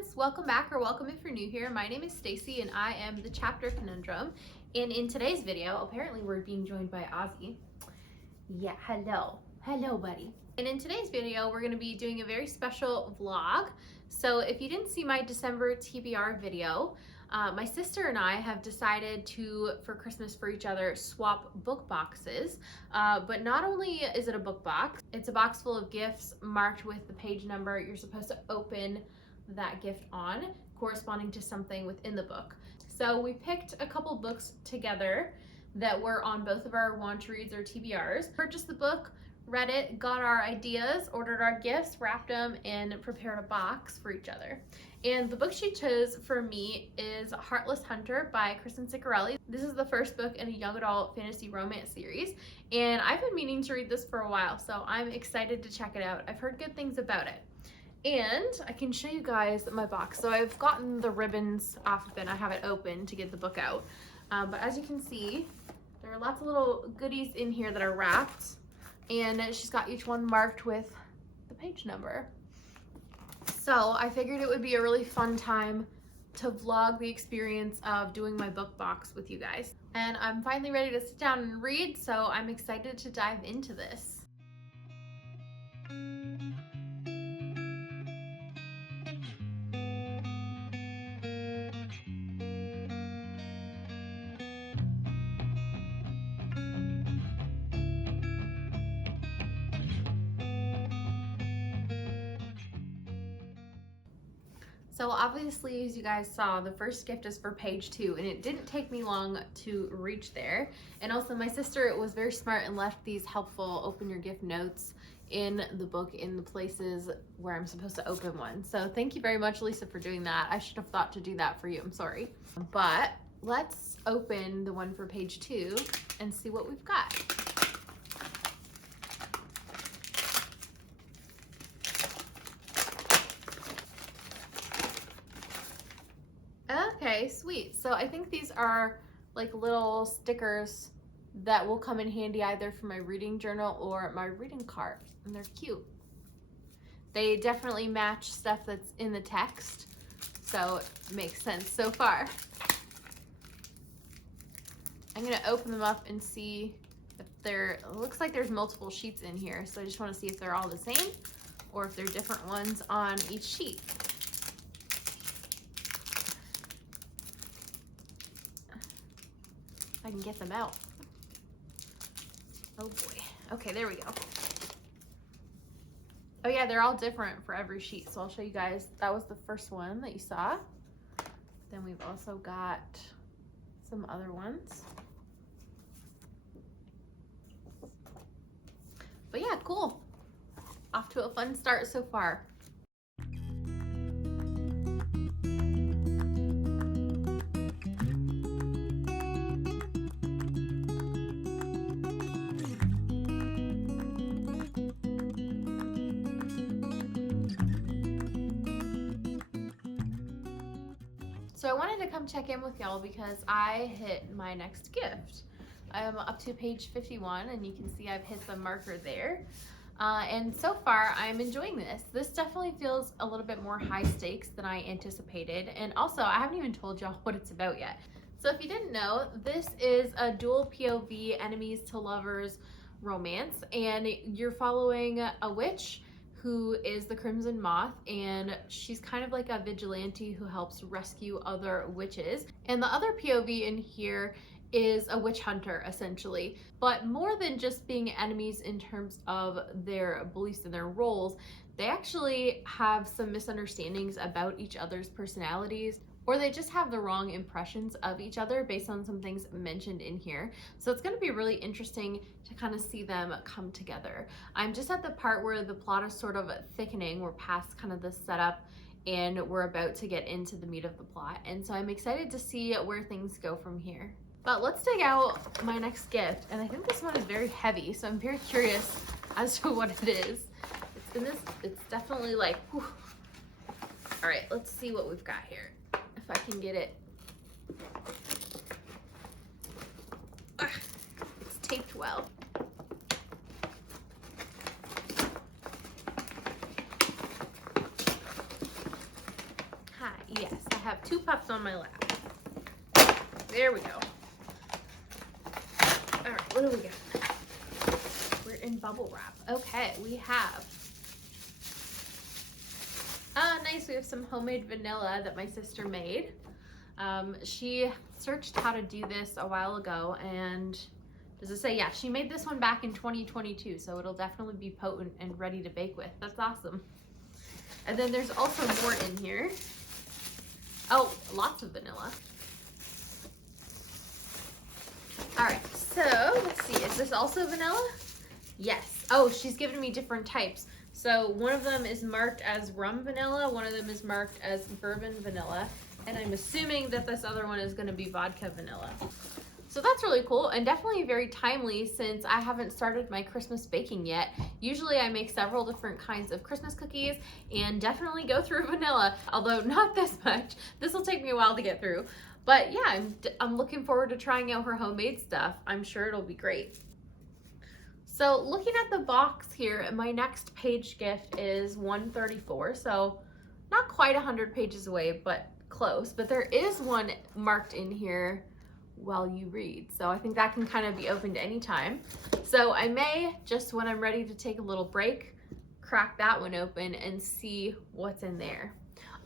friends, welcome back, or welcome if you're new here. My name is Stacy and I am the Chapter Conundrum. And in today's video, apparently we're being joined by Ozzy. Yeah, hello buddy. And in today's video, we're going to be doing a very special vlog. So if you didn't see my December TBR video, my sister and I have decided to, for Christmas for each other, swap book boxes. But not only is it a book box, it's a box full of gifts marked with the page number you're supposed to open that gift on, corresponding to something within the book. So we picked a couple books together that were on both of our want to reads or TBRs, purchased the book, read it, got our ideas, ordered our gifts, wrapped them, and prepared a box for each other. And the book she chose for me is Heartless Hunter by Kristen Ciccarelli. This is the first book in a young adult fantasy romance series, and I've been meaning to read this for a while, so I'm excited to check it out. I've heard good things about it. And I can show you guys my box. So I've gotten the ribbons off of it. I have it open to get the book out. But as you can see, there are lots of little goodies in here that are wrapped. And she's got each one marked with the page number. So I figured it would be a really fun time to vlog the experience of doing my book box with you guys. And I'm finally ready to sit down and read, so I'm excited to dive into this. So obviously, as you guys saw, the first gift is for page 2, and it didn't take me long to reach there. And also my sister was very smart and left these helpful open your gift notes in the book in the places where I'm supposed to open one. So thank you very much, Lisa, for doing that. I should have thought to do that for you, I'm sorry. But let's open the one for page 2 and see what we've got. Okay, sweet. So I think these are like little stickers that will come in handy either for my reading journal or my reading cart, and they're cute. They definitely match stuff that's in the text, so it makes sense so far. I'm gonna open them up and see if it looks like there's multiple sheets in here, so I just want to see if they're all the same or if they're different ones on each sheet. I can get them out. Oh boy. Okay, there we go. Oh yeah, they're all different for every sheet, so I'll show you guys. That was the first one that you saw. Then we've also got some other ones. But yeah, cool. Off to a fun start so far. So I wanted to come check in with y'all because I hit my next gift. I am up to page 51, and you can see I've hit the marker there. And so far, I'm enjoying this. This definitely feels a little bit more high stakes than I anticipated. And also, I haven't even told y'all what it's about yet. So if you didn't know, this is a dual POV enemies to lovers romance, and you're following a witch who is the Crimson Moth, and she's kind of like a vigilante who helps rescue other witches. And the other POV in here is a witch hunter, essentially. But more than just being enemies in terms of their beliefs and their roles, they actually have some misunderstandings about each other's personalities, or they just have the wrong impressions of each other based on some things mentioned in here. So it's going to be really interesting to kind of see them come together. I'm just at the part where the plot is sort of thickening. We're past kind of the setup and we're about to get into the meat of the plot. And so I'm excited to see where things go from here. But let's dig out my next gift. And I think this one is very heavy, so I'm very curious as to what it is. It's in this, it's definitely like, whew. All right, let's see what we've got here. If I can get it. It's taped well. have 2 puffs on my lap. There we go. All right, what do we got? We're in bubble wrap. Okay, we have, nice, we have some homemade vanilla that my sister made. She searched how to do this a while ago, and does it say, yeah, she made this one back in 2022, so it'll definitely be potent and ready to bake with. That's awesome. And then there's also more in here. Oh, lots of vanilla. All right, so let's see, is this also vanilla? Yes. Oh, she's given me different types. So one of them is marked as rum vanilla, one of them is marked as bourbon vanilla, and I'm assuming that this other one is going to be vodka vanilla. So that's really cool and definitely very timely since I haven't started my Christmas baking yet. Usually I make several different kinds of Christmas cookies and definitely go through vanilla, although not this much. This will take me a while to get through. But yeah, I'm looking forward to trying out her homemade stuff. I'm sure it'll be great. So looking at the box here, my next page gift is 134, so not quite 100 pages away, but close. But there is one marked in here, while you read. So I think that can kind of be opened anytime. So I may, just when I'm ready to take a little break, crack that one open and see what's in there.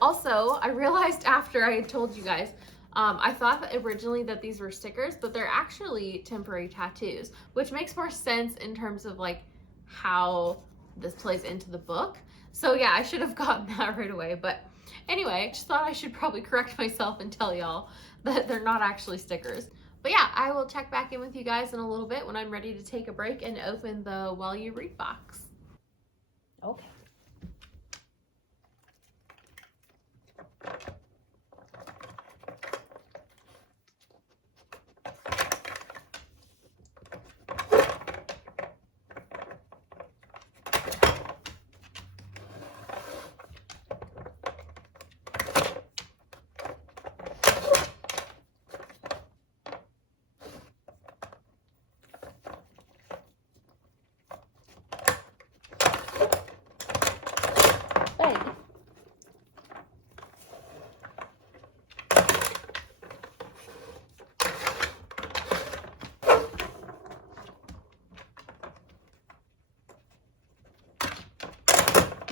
Also, I realized after I had told you guys, I thought originally that these were stickers, but they're actually temporary tattoos, which makes more sense in terms of like how this plays into the book. So yeah, I should have gotten that right away. But anyway, I just thought I should probably correct myself and tell y'all that they're not actually stickers. But yeah, I will check back in with you guys in a little bit when I'm ready to take a break and open the While You Read box. Okay.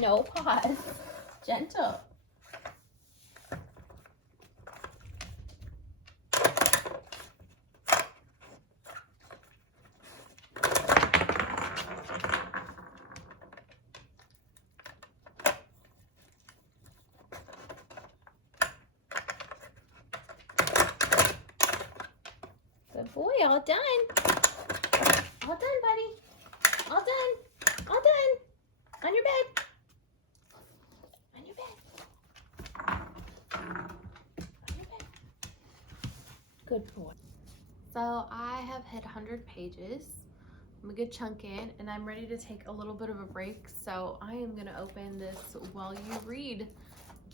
No, pause. Gentle. Good boy, all done. All done, buddy. All done. All done. On your bed. On your bed. On your bed. Good boy. So I have hit 100 pages. I'm a good chunk in, and I'm ready to take a little bit of a break. So I am gonna open this While You Read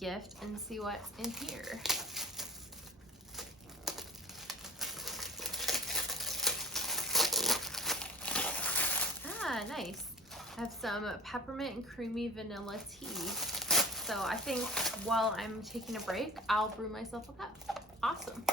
gift and see what's in here. Ah, nice. I have some peppermint and creamy vanilla tea. So I think while I'm taking a break, I'll brew myself a cup. Awesome.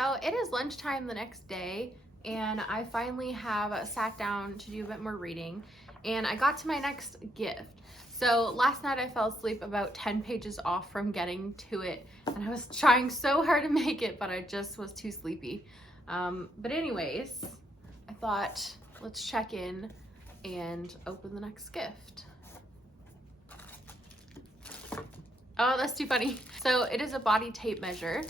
So it is lunchtime the next day, and I finally have sat down to do a bit more reading, and I got to my next gift. So last night I fell asleep about 10 pages off from getting to it, and I was trying so hard to make it, but I just was too sleepy. But anyways, I thought let's check in and open the next gift. Oh, that's too funny. So it is a body tape measure,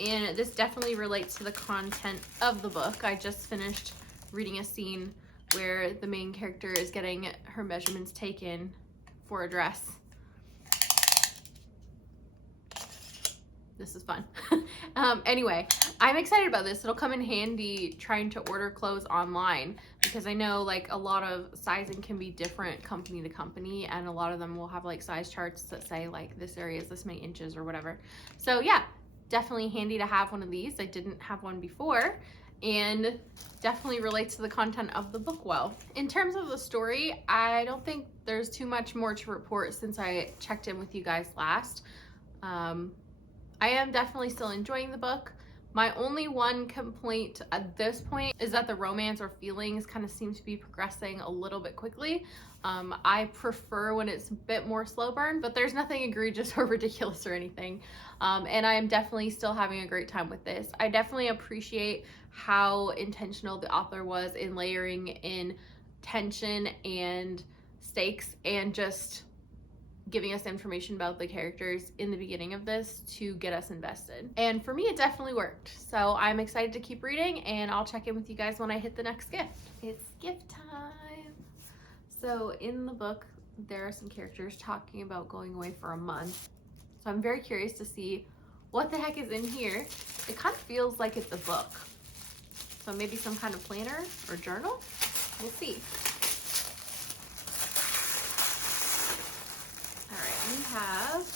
and this definitely relates to the content of the book. I just finished reading a scene where the main character is getting her measurements taken for a dress. This is fun. Anyway, I'm excited about this. It'll come in handy trying to order clothes online, because I know like a lot of sizing can be different company to company, and a lot of them will have like size charts that say like this area is this many inches or whatever. So yeah, definitely handy to have one of these. I didn't have one before, and definitely relates to the content of the book well. In terms of the story, I don't think there's too much more to report since I checked in with you guys last. I am definitely still enjoying the book. My only one complaint at this point is that the romance or feelings kind of seem to be progressing a little bit quickly. I prefer when it's a bit more slow burn, but there's nothing egregious or ridiculous or anything. And I am definitely still having a great time with this. I definitely appreciate how intentional the author was in layering in tension and stakes, and just giving us information about the characters in the beginning of this to get us invested. And for me, it definitely worked. So I'm excited to keep reading, and I'll check in with you guys when I hit the next gift. It's gift time. So in the book, there are some characters talking about going away for a month. So I'm very curious to see what the heck is in here. It kind of feels like it's a book. So maybe some kind of planner or journal? We'll see. We have,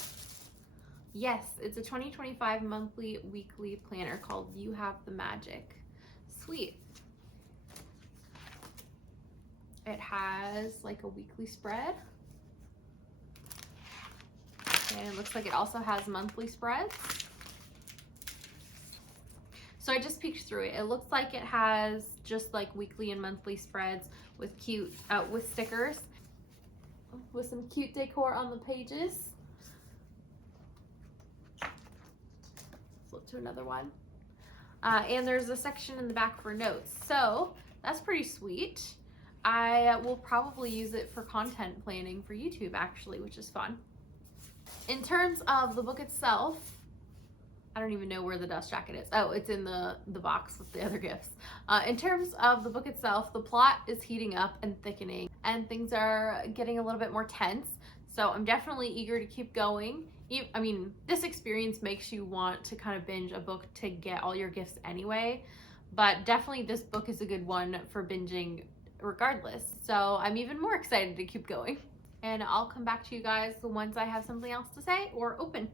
yes, it's a 2025 monthly weekly planner called You Have the Magic. Sweet. It has like a weekly spread, and it looks like it also has monthly spreads. So I just peeked through it. It looks like it has just like weekly and monthly spreads with cute, with stickers, with some cute decor on the pages. Flip to another one. And there's a section in the back for notes. So that's pretty sweet. I will probably use it for content planning for YouTube actually, which is fun. In terms of the book itself, I don't even know where the dust jacket is. Oh, it's in the box with the other gifts. In terms of the book itself, the plot is heating up and thickening, and things are getting a little bit more tense. So I'm definitely eager to keep going. I mean, this experience makes you want to kind of binge a book to get all your gifts anyway, but definitely this book is a good one for binging regardless. So I'm even more excited to keep going. And I'll come back to you guys once I have something else to say or open.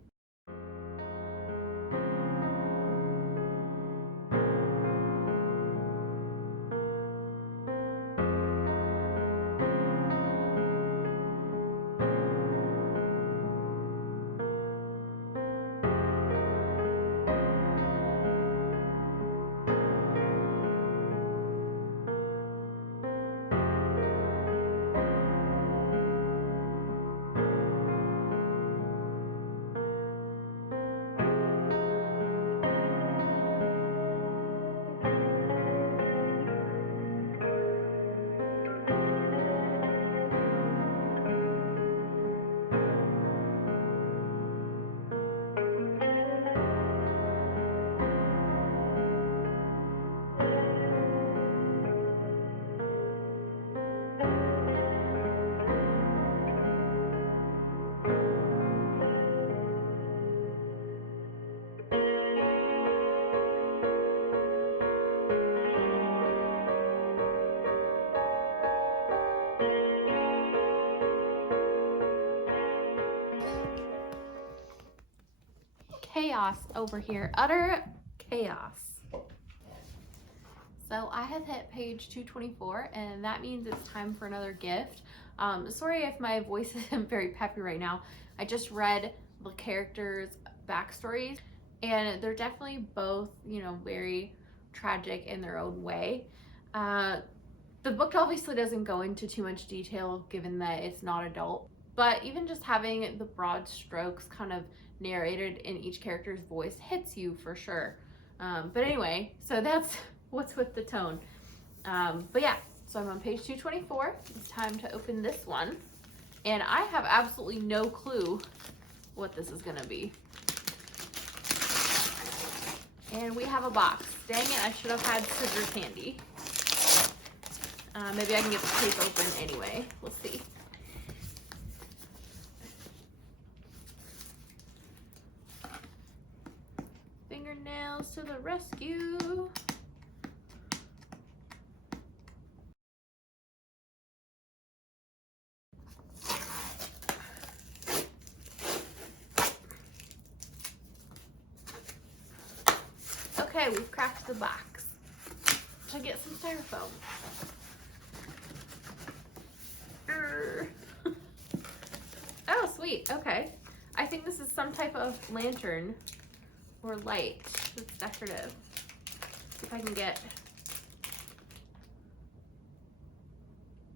Chaos over here, utter chaos. So I have hit page 224, and that means it's time for another gift. Sorry if my voice isn't very peppy right now. I just read the characters' backstories, and they're definitely both, you know, very tragic in their own way. The book obviously doesn't go into too much detail given that it's not adult, but even just having the broad strokes kind of narrated in each character's voice hits you for sure. But anyway, so that's what's with the tone. But yeah, so I'm on page 224. It's time to open this one. And I have absolutely no clue what this is gonna be. And we have a box. Dang it, I should have had scissor candy. Maybe I can get the tape open anyway. We'll see. Fingernails to the rescue. Okay, we've cracked the box. Should I get some styrofoam? Oh, sweet. Okay. I think this is some type of lantern or light that's decorative. See if I can get...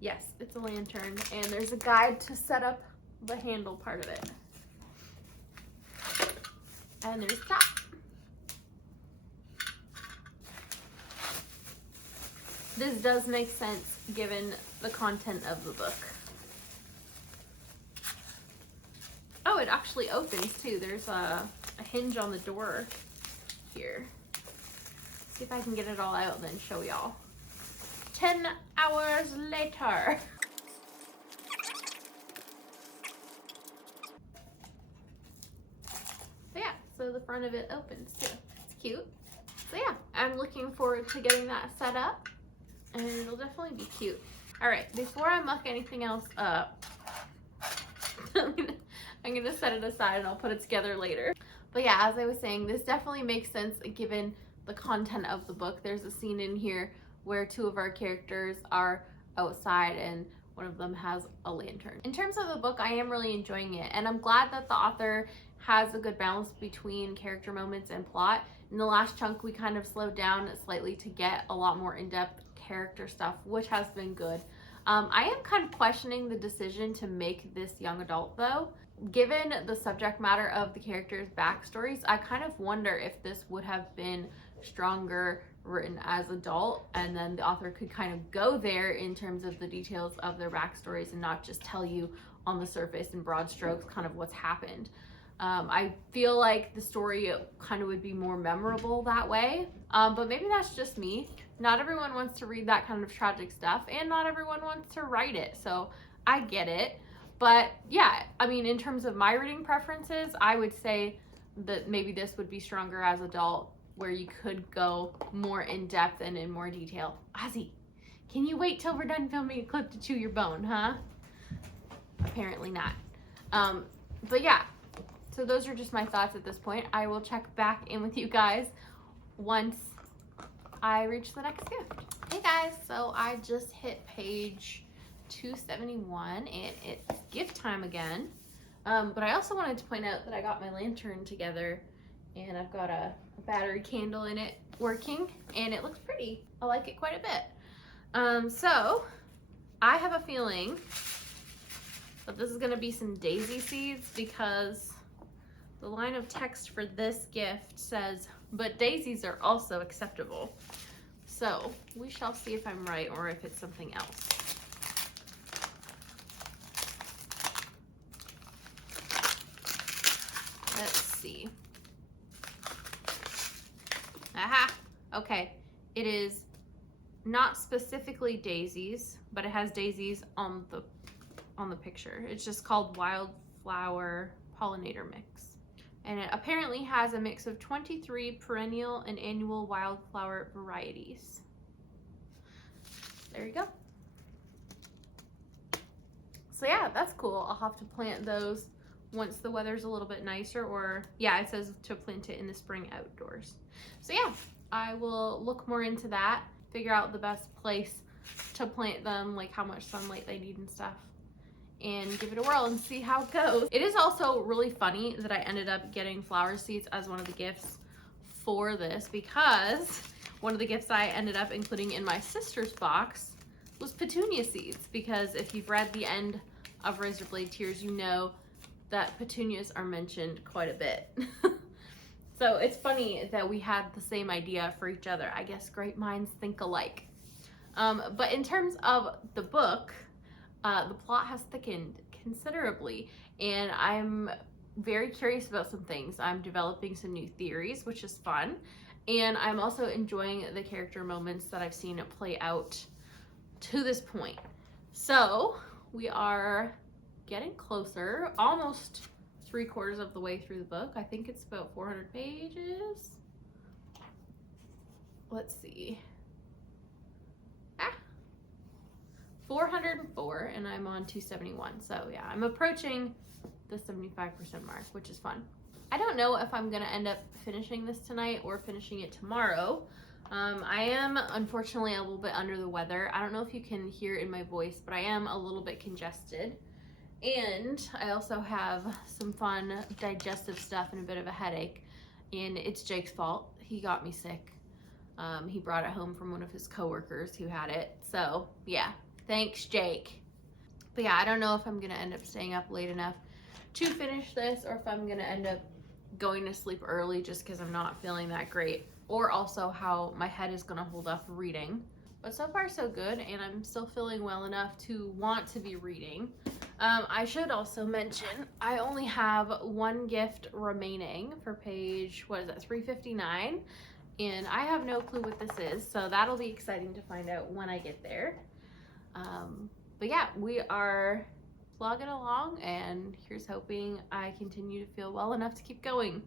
Yes, it's a lantern, and there's a guide to set up the handle part of it. And there's that. This does make sense given the content of the book. Oh, it actually opens too. There's a hinge on the door here. See if I can get it all out and then show y'all. 10 hours later. So yeah, so the front of it opens too. It's cute. So yeah, I'm looking forward to getting that set up, and it'll definitely be cute. All right, before I muck anything else up, I'm gonna set it aside and I'll put it together later. But yeah, as I was saying, this definitely makes sense given the content of the book. There's a scene in here where two of our characters are outside and one of them has a lantern. In terms of the book, I am really enjoying it, and I'm glad that the author has a good balance between character moments and plot. In the last chunk, we kind of slowed down slightly to get a lot more in-depth character stuff, which has been good. I am kind of questioning the decision to make this young adult though. Given the subject matter of the characters' backstories, I kind of wonder if this would have been stronger written as adult, and then the author could kind of go there in terms of the details of their backstories and not just tell you on the surface in broad strokes kind of what's happened. I feel like the story kind of would be more memorable that way, but maybe that's just me. Not everyone wants to read that kind of tragic stuff, and not everyone wants to write it, so I get it. But yeah, I mean, in terms of my reading preferences, I would say that maybe this would be stronger as adult, where you could go more in depth and in more detail. Ozzy, can you wait till we're done filming a clip to chew your bone, huh? Apparently not. But yeah, so those are just my thoughts at this point. I will check back in with you guys once I reach the next gift. Hey guys, so I just hit page 271 and it's gift time again. But I also wanted to point out that I got my lantern together and I've got a battery candle in it working, and it looks pretty. I like it quite a bit. So I have a feeling that this is gonna be some daisy seeds, because the line of text for this gift says, but daisies are also acceptable. So we shall see if I'm right or if it's something else. Let's see. Aha! Okay, it is not specifically daisies, but it has daisies on the picture. It's just called Wildflower Pollinator Mix. And it apparently has a mix of 23 perennial and annual wildflower varieties. There you go. So yeah, that's cool. I'll have to plant those once the weather's a little bit nicer, or yeah, it says to plant it in the spring outdoors. So yeah, I will look more into that, figure out the best place to plant them, like how much sunlight they need and stuff. and give it a whirl and see how it goes. It is also really funny that I ended up getting flower seeds as one of the gifts for this, because one of the gifts I ended up including in my sister's box was petunia seeds, because if you've read the end of Razorblade Tears, you know that petunias are mentioned quite a bit. So it's funny that we had the same idea for each other. I guess great minds think alike. But in terms of the book, the plot has thickened considerably, and I'm very curious about some things. I'm developing some new theories, which is fun, and I'm also enjoying the character moments that I've seen play out to this point. So we are getting closer, almost 3/4 of the way through the book. I think it's about 400 pages. Let's see. 404, and I'm on 271. So yeah, I'm approaching the 75% mark, which is fun. I don't know if I'm gonna end up finishing this tonight or finishing it tomorrow. I am unfortunately a little bit under the weather. I don't know if you can hear in my voice, but I am a little bit congested. And I also have some fun digestive stuff and a bit of a headache. And it's Jake's fault. He got me sick. He brought it home from one of his coworkers who had it. So yeah, thanks Jake. But yeah, I don't know if I'm gonna end up staying up late enough to finish this, or if I'm gonna end up going to sleep early just because I'm not feeling that great, or also how my head is gonna hold up reading. But so far so good, and I'm still feeling well enough to want to be reading. I should also mention I only have one gift remaining for page, what is that, 359, and I have no clue what this is, so that'll be exciting to find out when I get there. But yeah, we are plugging along, and here's hoping I continue to feel well enough to keep going.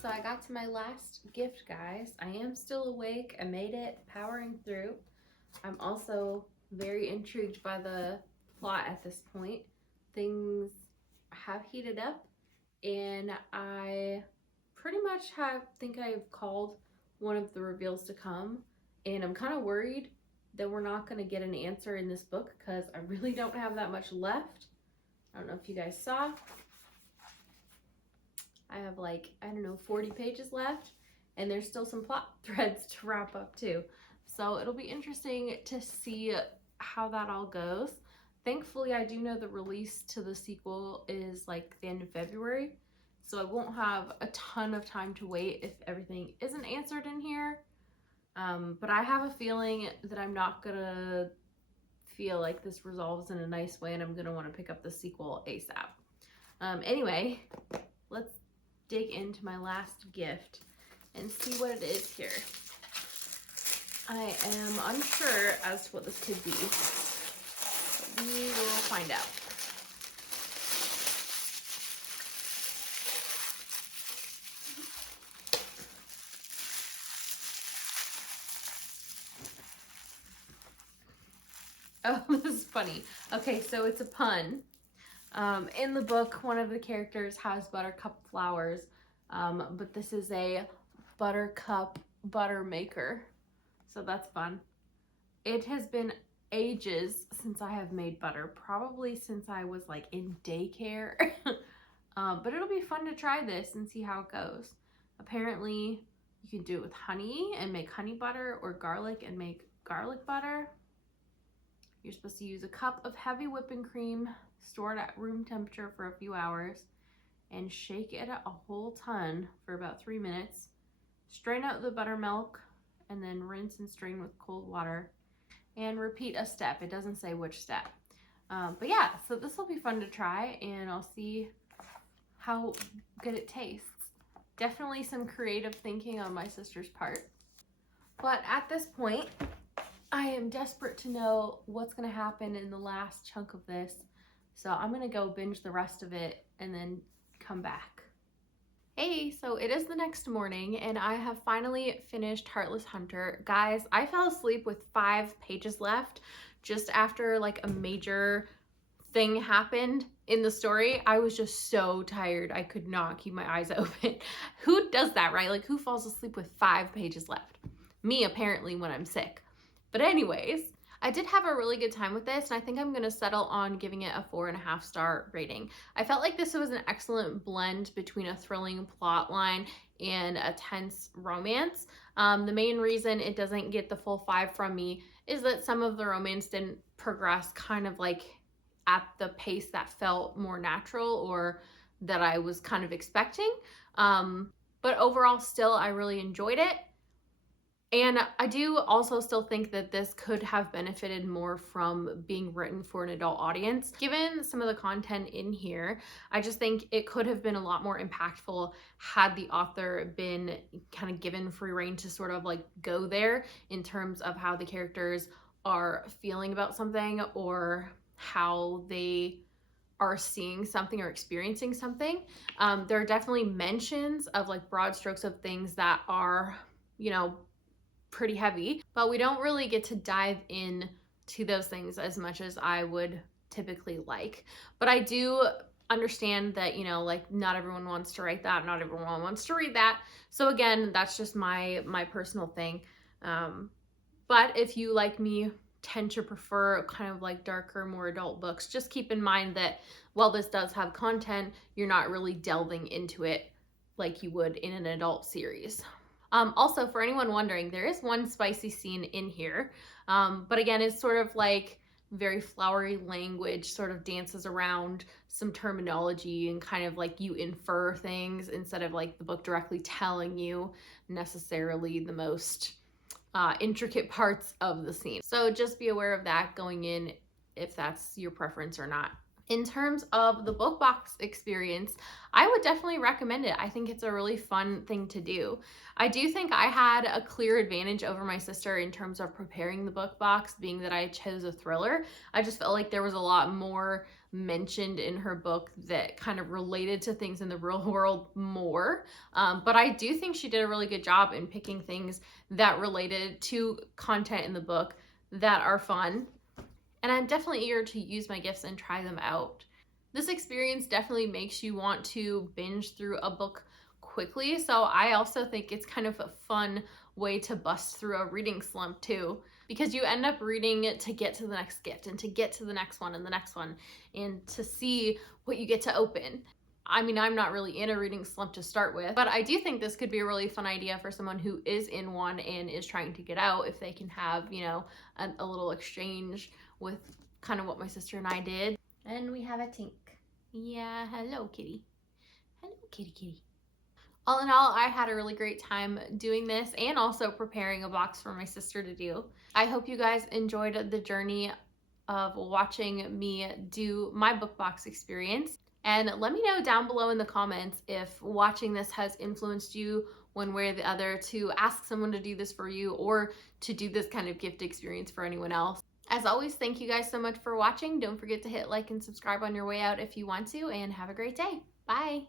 So I got to my last gift, guys. I am still awake. I made it, powering through. I'm also very intrigued by the plot at this point. Things have heated up, and I pretty much think I've called one of the reveals to come, and I'm kind of worried that we're not going to get an answer in this book because I really don't have that much left. I don't know if you guys saw. I have like, I don't know, 40 pages left, and there's still some plot threads to wrap up too. So it'll be interesting to see how that all goes. Thankfully, I do know the release to the sequel is like the end of February, so I won't have a ton of time to wait if everything isn't answered in here. But I have a feeling that I'm not gonna feel like this resolves in a nice way, and I'm gonna want to pick up the sequel ASAP. Anyway, let's dig into my last gift and see what it is here. I am unsure as to what this could be. We will find out. Oh, this is funny. Okay, so it's a pun. In the book, one of the characters has buttercup flowers, but this is a buttercup butter maker. So that's fun. It has been ages since I have made butter, probably since I was like in daycare. But it'll be fun to try this and see how it goes. Apparently, you can do it with honey and make honey butter, or garlic and make garlic butter. You're supposed to use a cup of heavy whipping cream stored at room temperature for a few hours, and shake it a whole ton for about 3 minutes. Strain out the buttermilk, and then rinse and strain with cold water, and repeat a step. It doesn't say which step. But yeah, so this will be fun to try, and I'll see how good it tastes. Definitely some creative thinking on my sister's part. But at this point, I am desperate to know what's going to happen in the last chunk of this. So I'm going to go binge the rest of it and then come back. Hey, so it is the next morning and I have finally finished Heartless Hunter. Guys, I fell asleep with 5 pages left just after like a major thing happened in the story. I was just so tired. I could not keep my eyes open. Who does that, right? Like, who falls asleep with 5 pages left? Me, apparently, when I'm sick. But anyways, I did have a really good time with this, and I think I'm going to settle on giving it a 4.5 star rating. I felt like this was an excellent blend between a thrilling plot line and a tense romance. The main reason it doesn't get the full 5 from me is that some of the romance didn't progress kind of like at the pace that felt more natural or that I was kind of expecting. But overall, still, I really enjoyed it. And I do also still think that this could have benefited more from being written for an adult audience. Given some of the content in here, I just think it could have been a lot more impactful had the author been kind of given free rein to sort of like go there in terms of how the characters are feeling about something or how they are seeing something or experiencing something. There are definitely mentions of like broad strokes of things that are, you know, pretty heavy, but we don't really get to dive in to those things as much as I would typically like. But I do understand that, you know, like not everyone wants to write that, not everyone wants to read that. So again, that's just my personal thing. But if you, like me, tend to prefer kind of like darker, more adult books, just keep in mind that while this does have content, you're not really delving into it like you would in an adult series. Also, for anyone wondering, there is one spicy scene in here, but again, it's sort of like very flowery language, sort of dances around some terminology and kind of like you infer things instead of like the book directly telling you necessarily the most intricate parts of the scene. So just be aware of that going in if that's your preference or not. In terms of the book box experience, I would definitely recommend it. I think it's a really fun thing to do. I do think I had a clear advantage over my sister in terms of preparing the book box, being that I chose a thriller. I just felt like there was a lot more mentioned in her book that kind of related to things in the real world more. But I do think she did a really good job in picking things that related to content in the book that are fun. And I'm definitely eager to use my gifts and try them out. This experience definitely makes you want to binge through a book quickly, so I also think it's kind of a fun way to bust through a reading slump too, because you end up reading to get to the next gift and to get to the next one and the next one and to see what you get to open. I mean, I'm not really in a reading slump to start with, but I do think this could be a really fun idea for someone who is in one and is trying to get out, if they can have, you know, a little exchange with kind of what my sister and I did. And we have a Tink. Yeah, hello kitty. Hello kitty kitty. All in all, I had a really great time doing this and also preparing a box for my sister to do. I hope you guys enjoyed the journey of watching me do my book box experience. And let me know down below in the comments if watching this has influenced you one way or the other to ask someone to do this for you or to do this kind of gift experience for anyone else. As always, thank you guys so much for watching. Don't forget to hit like and subscribe on your way out if you want to, and have a great day. Bye.